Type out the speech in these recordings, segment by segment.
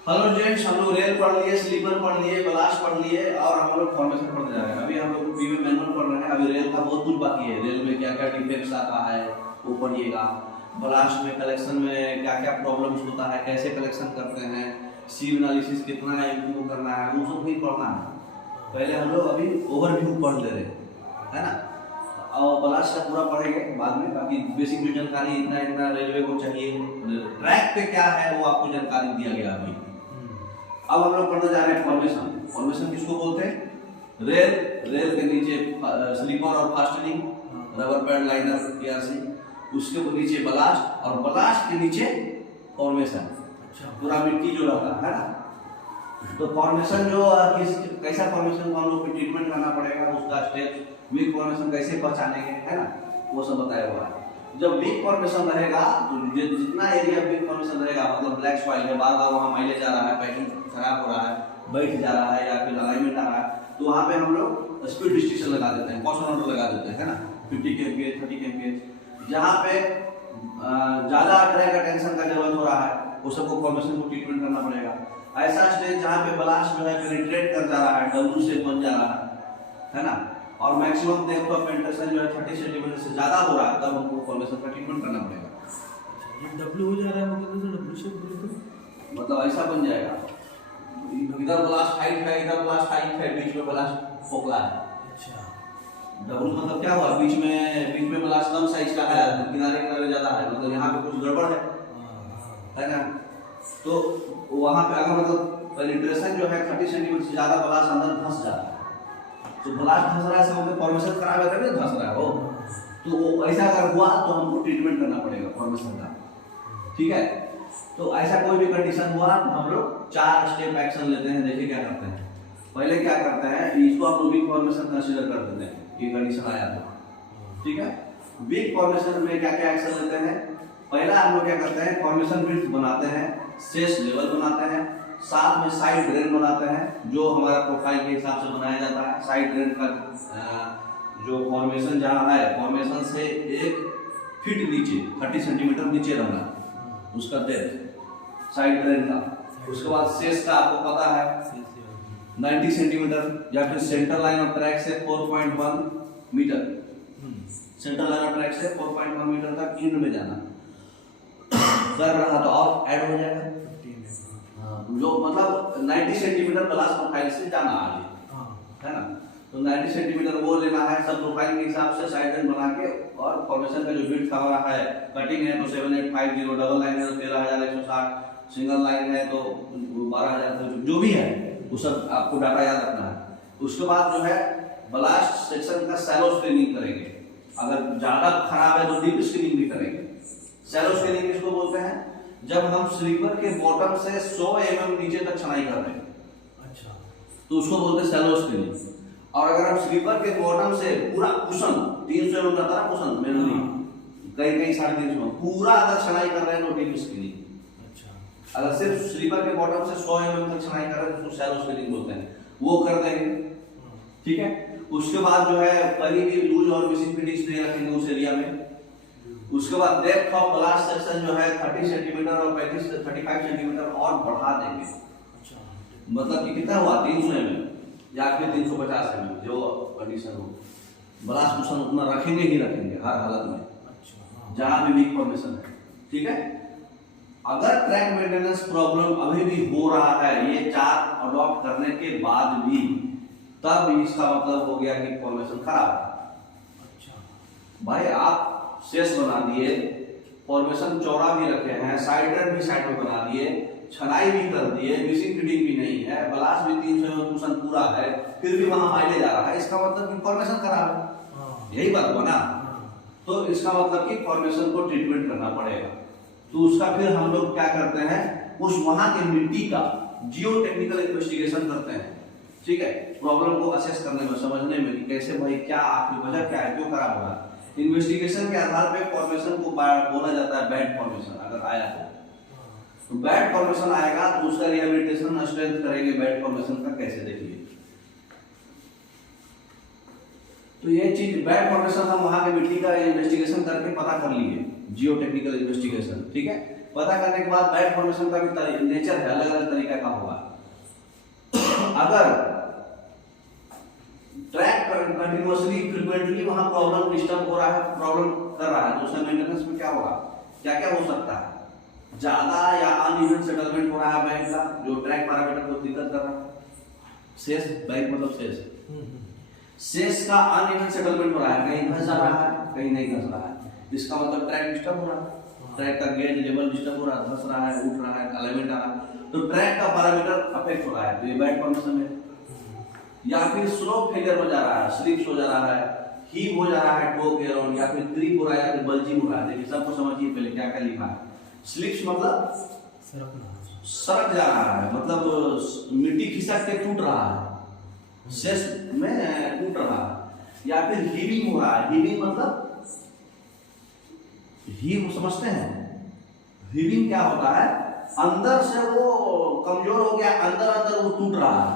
Hello gents, हम लोग rail पढ़ लिए, स्लीपर पढ़ लिए, ब्लास्ट पढ़ लिए और हम लोग फॉर्मेशन पढ़ते जा रहे हैं। अभी हम लोग बीवे मैनुअल पढ़ रहे हैं। अभी रेल का बहुत कुछ बाकी है। रेल में क्या क्या डिफेक्ट्स आता है वो पढ़िएगा। ब्लास्ट में कलेक्शन में क्या क्या प्रॉब्लम्स होता है, कैसे कलेक्शन करते हैं, सी एनालिसिस कितना इम्प्रूव करना है, वो सब भी पढ़ना है। पहले हम लोग अभी ओवरव्यू पढ़ ले रहे है ना, और ब्लास्ट का पूरा पढ़ेंगे बाद में। बाकी बेसिक में जानकारी इतना इतना रेलवे को चाहिए, ट्रैक पे क्या है वो आपको जानकारी दिया गया अभी। अब हम लोग पढ़ने जा रहे हैं फॉर्मेशन। फॉर्मेशन किसको बोलते हैं? रेल, रेल के नीचे स्लीपर और fastening, rubber band liner PRC, उसके नीचे ब्लास्ट और ब्लास्ट के नीचे फॉर्मेशन। पूरा मिट्टी जो रहता है ना, तो फॉर्मेशन जो कैसा फॉर्मेशन को हम लोग ट्रीटमेंट करना पड़ेगा, उसका स्टेप, वीक फॉर्मेशन कैसे पहचानेंगे, है ना, वो सब बताया हुआ है। जब वीक फॉर्मेशन रहेगा तो जितना एरिया वीक फॉर्मेशन रहेगा, मतलब ब्लैक सॉइल है, बार बार वहाँ माइलेज आ रहा है, पैकिंग खराब हो रहा है, बैठ जा रहा है या फिर अलाइनमेंट आ रहा है, तो वहाँ पे हम लोग स्पीड रिस्ट्रिक्शन लगा देते हैं, कॉशन ऑर्डर लगा देते हैं, है ना, 50 kmph 30 kmph। जहाँ पे ज़्यादा ट्रैक का टेंशन का जरूरत हो रहा है, वो सबको फॉर्मेशन को ट्रीटमेंट करना पड़ेगा। ऐसा स्टेज जहाँ पे ब्लास्ट जो है पेनिट्रेट कर जा रहा है, डब्ल्यू से बन जा रहा है ना, और मैक्सिमम डेप्थ ऑफ पेनिट्रेशन जो है 30 सेंटीमीटर से ज़्यादा हो रहा है, तब हमको फॉर्मेशन का ट्रीटमेंट करना पड़ेगा। ये डब्ल्यू हो जा रहा है मतलब डब्ल्यू से मतलब ऐसा बन जाएगा, इधर ब्लास्ट हाइट है, इधर ब्लास्ट हाइट है, बीच में ब्लास्ट फोकला है। अच्छा, डब्ल्यू मतलब क्या हुआ, बीच में ब्लास्ट कम साइज का है, किनारे किनारे ज़्यादा है, मतलब यहाँ पे कुछ गड़बड़ है ना। तो वहाँ पे अगर मतलब पेनिट्रेशन जो है 30 सेंटीमीटर से ज़्यादा ब्लास्ट अंदर धंस जाता है, तो ब्लास्ट धंस रहा है से मतलब फॉर्मेशन खराब है, तभी धंस रहा है वो। तो वो ऐसा अगर हुआ तो हमको ट्रीटमेंट करना पड़ेगा फॉर्मेशन का, ठीक है। तो ऐसा कोई भी कंडीशन हुआ तो हम लोग 4 स्टेप एक्शन लेते हैं। देखिए क्या करते हैं। पहले क्या करते हैं, इसको आप वीक फॉर्मेशन कंसीडर कर देते हैं, ये कंडीशन आया तो ठीक है। वीक फॉर्मेशन में क्या क्या एक्शन लेते हैं? पहला हम लोग क्या करते हैं, फॉर्मेशन विड्थ बनाते हैं, सेस लेवल बनाते हैं, साथ में साइड ड्रेन बनाते हैं, जो हमारा प्रोफाइल के हिसाब से बनाया जाता है। साइड ड्रेन का जो फॉर्मेशन जहाँ है, फॉर्मेशन से 1 फीट नीचे 30 सेंटीमीटर नीचे रहना उसका डेप्थ साइड ड्रेन का। उसके बाद सेस का आपको पता है 90 सेंटीमीटर, या फिर सेंटर लाइन ऑफ ट्रैक से 4.1 metre, centre line of track से 4.1 मीटर तक इंड में जाना। कर रहा तो और ऐड हो जाएगा, जो मतलब 90 सेंटीमीटर प्लस प्रोफाइल से जाना आगे, है ना। तो 90 सेंटीमीटर वो लेना है सब प्रोफाइल के हिसाब से, साइड लाइन बना के। और फॉर्मेशन का जो विड्थ हो रहा है, कटिंग है तो 7850, डबल लाइन है तो 13160, सिंगल लाइन है तो 12000, जो भी है वो सब आपको डाटा याद रखना है। उसके बाद जो है ब्लास्ट सेक्शन का सैलो स्क्रीनिंग करेंगे। अगर ज़्यादा खराब है तो डीप स्क्रीनिंग भी करेंगे। सैलो स्क्रीनिंग किसको बोलते हैं? जब हम स्लीपर के बॉटम से 100 mm नीचे तक छनाई कर रहे हैं, अच्छा, तो उसको बोलते हैं सैलो स्क्रीनिंग। और अगर हम स्लीपर के बॉटम से पूरा कुशन 300 mm का कुशन मेनली कहीं 350 पूरा अगर छनाई कर रहे हैं तो डीप स्क्रीनिंग। अच्छा, अगर सिर्फ स्लीपर के बॉटम से 100 mm तक छनाई कर रहे हैं तो उसको सैलो स्क्रीनिंग बोलते हैं, वो कर देंगे, ठीक है। उसके बाद जो है कहीं भी लूज और मिसिंग फिटिंग्स नहीं रखेंगे उस एरिया में। उसके बाद डेप्थ ऑफ ब्लास्ट सेक्शन जो है 30 सेंटीमीटर और 35 सेंटीमीटर और बढ़ा देंगे। अच्छा, मतलब कि कितना हुआ, 300 mm या फिर 350 mm, जो कंडीशन हो। ब्लास्ट कुशन उतना रखेंगे ही रखेंगे हर हालत में। अच्छा, जहाँ भी वीक फॉर्मेशन है, ठीक है। अगर ट्रैक मेंटेनेंस प्रॉब्लम अभी भी हो रहा है ये 4 अडॉप्ट करने के बाद भी, तब इसका मतलब हो गया कि फॉर्मेशन खराब है। अच्छा, भाई आप सेस बना दिए, फॉर्मेशन चौड़ा भी रखे हैं, साइड ड्रेन भी साइड में बना दिए, छनाई भी कर दिए, मिसिंग फिटिंग भी नहीं है, ब्लास्ट भी 300 mm कुशन पूरा है, फिर भी वहां माइलेज आ रहा है, इसका मतलब कि फॉर्मेशन खराब है। यही बात हुआ ना। तो इसका मतलब कि फॉर्मेशन को ट्रीटमेंट करना पड़ेगा। तो उसका फिर हम लोग क्या करते हैं, उस वहां के मिट्टी का जियो टेक्निकल इन्वेस्टिगेशन करते हैं, ठीक है। प्रॉब्लम को असेस करने में, समझने में कि कैसे भाई क्या आपकी वजह क्या है, क्यों खराब हो रहा है। इन्वेस्टिगेशन के आधार पे फॉर्मेशन को बोला जाता है बैड फॉर्मेशन। अगर आया तो बैड फॉर्मेशन आएगा तो उसका रिहेबिलिटेशन स्ट्रेंथ करेंगे बैड फॉर्मेशन का, कैसे देखिए। तो ये चीज बैड फॉर्मेशन हम वहां के मिट्टी का इन्वेस्टिगेशन करके पता कर लिए, जियो टेक्निकल इन्वेस्टिगेशन, ठीक है। पता करने के बाद बैड फॉर्मेशन का भी नेचर है, अलग अलग तरीका का होगा। अगर ट्रैक कंटिन्यूअसली फ्रीक्वेंटली वहां प्रॉब्लम डिस्टर्ब हो रहा है, प्रॉब्लम कर रहा है, तो उसमें मेंटेनेंस में क्या होगा, क्या क्या हो सकता है? ज्यादा या अनइवन सेटलमेंट हो रहा है बैंक का, जो ट्रैक पैरामीटर को दिक्कत कर रहा है। शेष, बैंक मतलब शेष का अनइवन सेटलमेंट हो रहा है, कहीं घस जा रहा है, कहीं नहीं घस रहा है, इसका मतलब ट्रैक डिस्टर्ब हो रहा है, ट्रैक का गेज लेवल डिस्टर्ब हो रहा है, घस रहा है, उठ रहा है, अलाइनमेंट आ रहा है, तो ट्रैक का पैरामीटर अफेक्ट हो रहा है, तो ये बैड फॉर्मेशन है। या फिर स्लोप फेलियर हो जा रहा है, स्लिप्स हो जा रहा है, हीव हो जा रहा है टो के अराउंड, या फिर क्रीप हो रहा है, या फिर बल्जिंग हो रहा है। देखिए सबको समझिए पहले क्या क्या लिखा है। स्लिप्स मतलब सरक जा रहा है, मतलब मिट्टी खिसक के टूट रहा है, शेष में टूट रहा है। या फिर हीविंग हो रहा है, हीविंग मतलब हीव समझते हैं, हीविंग क्या होता है, अंदर से वो कमजोर हो गया, अंदर अंदर वो टूट रहा है,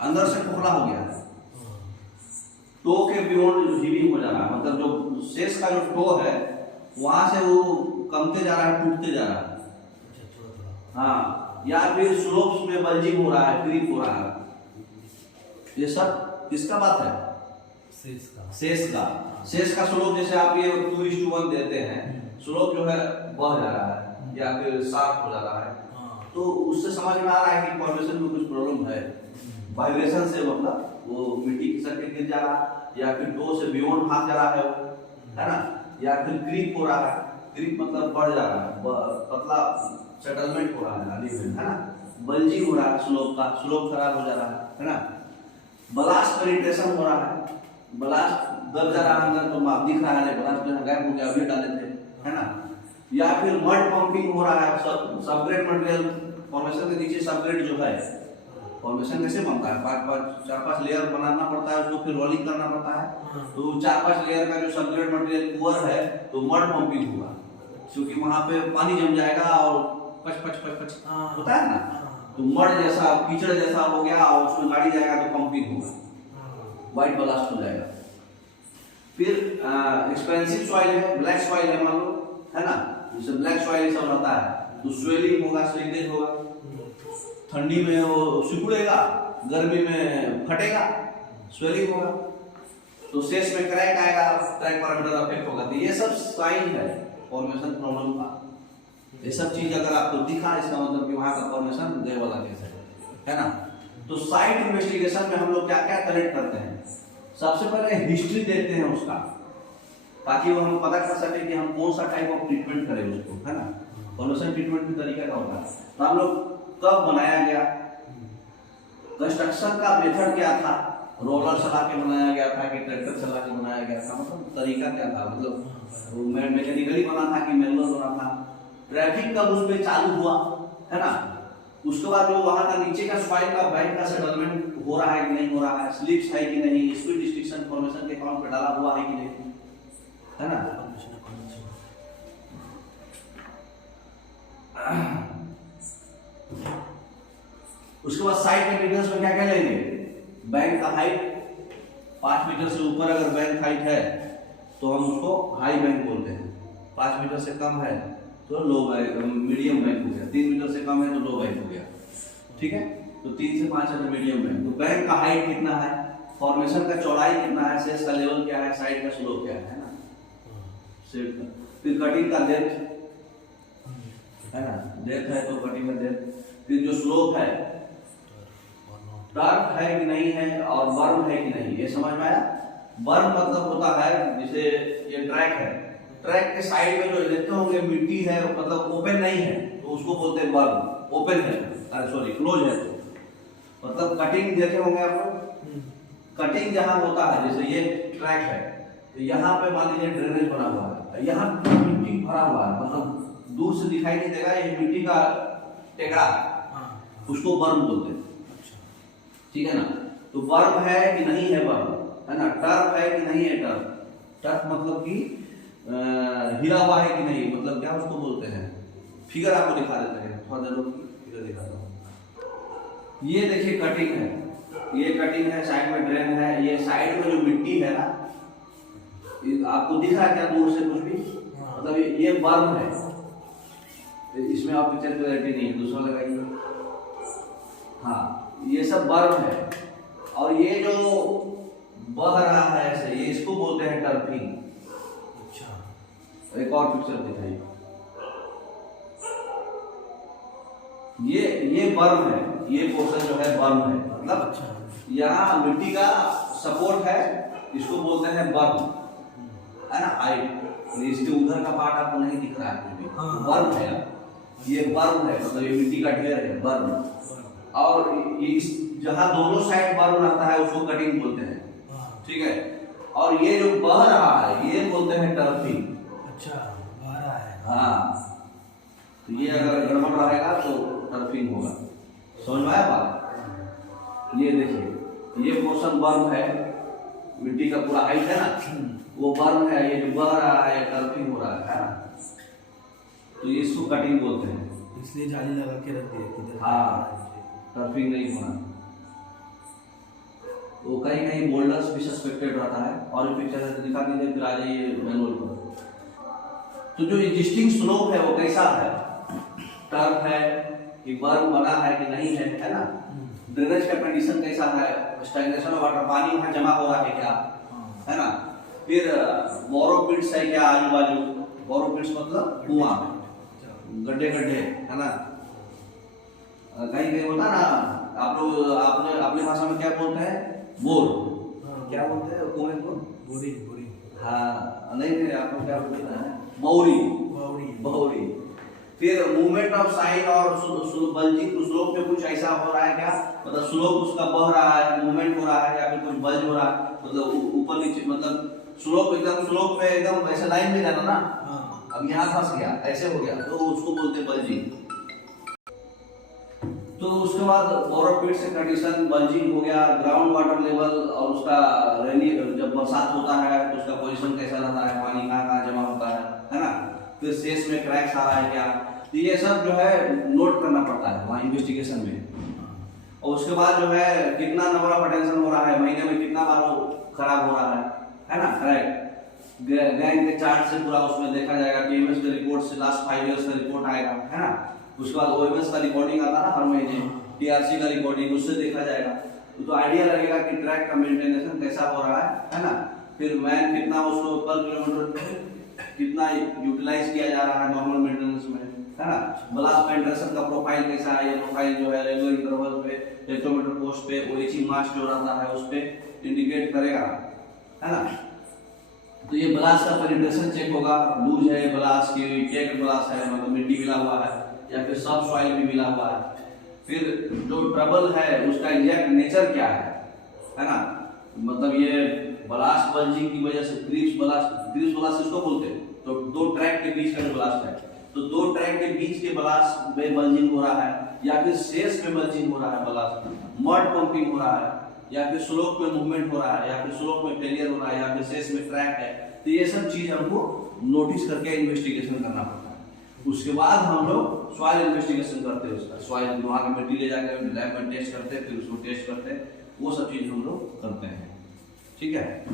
अंदर से खोखला हो गया, टो के बियॉन्ड हीविंग हो जा रहा है, मतलब जो शेष का जो टो है वहां से वो कमते जा रहा है, टूटते जा रहा है। हाँ, या फिर स्लोप्स में बल्जिंग हो रहा है, क्रीप हो रहा है, ये सब किसका बात है, शेष का स्लोप। जैसे आप ये 2:1 देते हैं, स्लोप जो है बह जा रहा है या फिर शार्प हो जा रहा है, तो उससे समझ में आ रहा है कि फॉर्मेशन में कुछ प्रॉब्लम है। वाइब्रेशन से मतलब वो मिट्टी खिसक के गिर जा रहा है, या फिर टो से बियॉन्ड भाग जा रहा है वो, है ना, या फिर क्रीप हो रहा है, क्रीप मतलब बढ़ जा रहा है, पतला सेटलमेंट हो रहा है ना, बल्जिंग हो रहा है स्लोप का, स्लोप खराब हो जा रहा है ना, ब्लास्ट पेनिट्रेशन हो रहा है, ब्लास्ट दब जा रहा है अंदर, तो आप दिख रहा है ब्लास्ट जो है गायब हो गया, अभी डाले थे, है ना। या फिर मड पंपिंग हो रहा है, सबग्रेड मटेरियल फॉर्मेशन के नीचे सबग्रेड जो है, फॉर्मेशन कैसे बनता है, 4-5 लेयर बनाना पड़ता है, उसको फिर रोलिंग करना पड़ता है, तो 4-5 लेयर का जो सबग्रेड मटेरियल पुअर है, तो मड पंपिंग होगा, क्योंकि वहां पे पानी जम जाएगा और पच होता है ना, तो मड जैसा कीचड़ जैसा हो गया और उसमें गाड़ी जाएगा तो पंपिंग होगा, व्हाइट ब्लास्ट हो जाएगा। फिर एक्सपेंसिव सॉइल है, ब्लैक सॉइल है मान लो, है ना, जैसे ब्लैक सॉइल सब रहता है तो स्वेलिंग होगा, स्लिंकेज होगा, ठंडी में वो सिकुड़ेगा, गर्मी में फटेगा, स्वेलिंग होगा, तो शेष में क्रैक आएगा, क्रैक पैरामीटर अफेक्ट होगा। तो ये सब साइन है फॉर्मेशन प्रॉब्लम का। ये सब चीज अगर आपको दिखा, इसका मतलब कि वहां का फॉर्मेशन गए वाला केस है ना। तो साइट इन्वेस्टिगेशन में हम लोग क्या क्या कलेक्ट करते हैं, सबसे पहले हिस्ट्री देखते हैं उसका, ताकि वो हम पता कर सके कि हम कौन सा टाइप ऑफ ट्रीटमेंट करें उसको, है ना। फॉर्मेशन ट्रीटमेंट की तरीका क्या होता है, तो हम लोग कब बनाया गया, कंस्ट्रक्शन का मेथड क्या था, रोलर चला के बनाया गया था कि ट्रैक्टर चला के बनाया गया था, मतलब तरीका क्या था, मतलब मैकेनिकली बना था कि मैनुअल बना था, ट्रैफिक कब उस पर चालू हुआ, है ना। उसके बाद जो वहां का नीचे का सॉइल का बैंक का सेटलमेंट हो रहा है कि नहीं हो रहा है, स्लिप्स है कि नहीं, स्पीड रिस्ट्रिक्शन फॉर्मेशन के अकाउंट पे डाला हुआ है कि नहीं, है ना। उसके बाद साइड के डिटेल्स में क्या क्या लेंगे, बैंक का हाइट 5 मीटर से ऊपर अगर बैंक हाइट है तो हम उसको हाई बैंक बोलते हैं, 5 मीटर से कम है तो लो बैंक, मीडियम बैंक हो गया, 3 मीटर से कम है तो लो बैंक हो गया, ठीक है। तो 3 से 5 है मीडियम बैंक। तो बैंक का हाइट कितना है, फॉर्मेशन का चौड़ाई कितना है, शेष का लेवल क्या है, साइड का स्लोप क्या है ना, शेप का। फिर कटिंग का डेप्थ है ना, डेप्थ है तो कटिंग का डेप्थ। फिर जो स्लोप है, टर्फ है कि नहीं है और बर्म है कि नहीं, ये समझ में आया। बर्म मतलब होता है, जैसे ये ट्रैक है, ट्रैक के साइड में जो देखते होंगे मिट्टी है, मतलब ओपन नहीं है तो उसको बोलते हैं बर्म, ओपन है, अरे सॉरी क्लोज है तो मतलब कटिंग देखे होंगे आप लोग, कटिंग जहां होता है, जैसे ये ट्रैक है तो यहाँ पे मान लीजिए ड्रेनेज बना हुआ है, यहाँ मिट्टी भरा हुआ है, मतलब दूर से दिखाई नहीं देगा, ये मिट्टी का टेकड़ा, उसको बर्म बोलते हैं, ठीक है ना। तो बर्म है कि नहीं है बर्म, है ना। टर्फ है कि नहीं है टर्फ, टर्फ मतलब कि हिला हुआ है कि नहीं, मतलब क्या उसको बोलते हैं, फिगर आपको दिखा देते हैं, थोड़ा देर रुकिए फिगर दिखाता हूँ। ये देखिए कटिंग है, ये कटिंग है, साइड में ड्रेन है, ये साइड में जो मिट्टी है ना, आपको दिख रहा है क्या दूर से कुछ भी, मतलब ये बर्म है, इसमें आप पिक्चर क्लैरिटी नहीं है, दूसरा लगाइए। हाँ, ये सब बर्म है। और ये जो बह रहा है ऐसे, ये इसको बोलते हैं टर्फिंग। अच्छा, एक और पिक्चर दिखाइए। ये बर्म है, ये पोर्शन जो है बर्म है, मतलब अच्छा, यहाँ मिट्टी का सपोर्ट है, इसको बोलते हैं बर्म, है ना, हाइट। इसके उधर का पार्ट आपको नहीं दिख रहा है, बर्म है, ये बर्म है, मतलब ये मिट्टी का ढेर है, बर्म। और इस जहाँ दोनों साइड बर्म रहता है उसको कटिंग बोलते हैं, ठीक है। और ये जो बह रहा है ये बोलते हैं टर्फिंग। अच्छा, बह रहा है। हाँ, तो ये अगर गड़बड़ रहेगा तो टर्फिंग होगा। समझ में आया बात? ये देखिए, ये पोर्शन बर्म है, मिट्टी का पूरा हाइट है ना, वो बर्म है। ये जो बह रहा है टर्फिंग हो रहा है ना, तो ये इसको कटिंग बोलते हैं, इसलिए जाली लगा के रख दिया किधर। हाँ, टर्फिंग नहीं होना। तो कहीं कहीं बोल्डर्स भी सस्पेक्टेड रहता है। और पिक्चर दिखा दीजिए, फिर आ जाइए मैनुअल पर। तो जो एग्जिस्टिंग स्लोप है वो कैसा है? टर्फ है कि बर्म बना है कि नहीं है ना? ड्रेनेज का कंडीशन कैसा है? स्टैग्नेशन ऑफ वाटर, पानी वहाँ जमा हो रहा है क्या, है ना? फिर बोरोपिट्स है क्या आजू बाजू? बोरोपिट्स मतलब कुआं, गड्ढे गड्ढे, है ना? कहीं कहीं होता ना, आप लोग अपने भाषा में क्या बोलते हैं? बोर। क्या बोलते हैं कुएं को? बोरी, बोरी। हाँ, नहीं आप लोग क्या बोलते हैं? बौरी, बौरी। फिर मूवमेंट ऑफ साइन और बल्जिंग स्लोप में कुछ ऐसा हो रहा है क्या? मतलब स्लोप उसका बह रहा है, मूवमेंट हो रहा है, या फिर कुछ बल्ज हो रहा है, मतलब ऊपर नीचे, मतलब स्लोप एकदम स्लोप पे एकदम ऐसे लाइन में जाना ना। अब यहाँ फंस गया, ऐसे हो गया, तो उसको बोलते हैं बल्जिंग। तो उसके बाद बोरोपिट से कंडीशन बल्जिंग हो गया। ग्राउंड वाटर लेवल और उसका रेनी, जब बरसात होता है तो उसका पोजीशन कैसा रहता है, पानी कहाँ जमा होता है ना? फिर शेष में क्रैक्स आ रहा है क्या? तो ये सब जो है नोट करना पड़ता है वहाँ इन्वेस्टिगेशन में। और उसके बाद जो है कितना नंबर ऑफ अटेंशन हो रहा है, महीने में कितना बार वो खराब हो रहा है ना? करेक्ट। गैंग के चार्ट से पूरा उसमें देखा जाएगा, टीएमएस के रिपोर्ट से लास्ट 5 इयर्स का रिपोर्ट आएगा, है ना? उसके बाद ओएमएस का रिकॉर्डिंग आता ना हर महीने, टीआरसी का रिकॉर्डिंग, उससे देखा जाएगा। तो आइडिया लगेगा कि ट्रैक का मेंटेनेंस कैसा हो रहा है ना? फिर मैन कितना उसको पर किलोमीटर कितना यूटिलाइज किया जा रहा है नॉर्मल मेंटेनेंस में, है ना? ब्लास्ट पेंट्रेशन का प्रोफाइल कैसा है? ये प्रोफाइल जो है रेगुलर इंटरवल पे, टेक्टोमीटर पोस्ट पे, ओएची मास जो रहता है उस पे इंडिकेट करेगा, है ना? तो ये ब्लास्ट का पेनिट्रेशन चेक होगा, लूज है ब्लास्ट की, टेक ब्लास्ट है, मतलब मिट्टी मिला हुआ है या फिर सब सॉइल भी मिला हुआ है। फिर जो ट्रबल है उसका एग्जैक्ट नेचर क्या है ना? मतलब ये ब्लास्ट बल्जिंग की वजह से क्रीप्स ब्लास्ट इसको बोलते हैं। तो दो ट्रैक के बीच का जो ब्लास्ट है, तो दो ट्रैक के बीच के ब्लास्ट में बल्जिंग हो रहा है, या फिर शेष में बल्जिंग हो रहा है, ब्लास्ट मड पंपिंग हो रहा है, या फिर स्लोप में मूवमेंट हो रहा है, या फिर स्लोप में फेलियर हो रहा है, या फिर शेष में क्रैक है। तो ये सब चीज हमको नोटिस करके इन्वेस्टिगेशन करना पड़ता है। उसके बाद हम लोग सॉइल इन्वेस्टिगेशन करते हैं, उसका सॉइल वहाँ के मिट्टी ले जाकर लैब में टेस्ट करते हैं, फिर उसको टेस्ट करते हैं, वो सब चीज हम लोग करते हैं, ठीक है।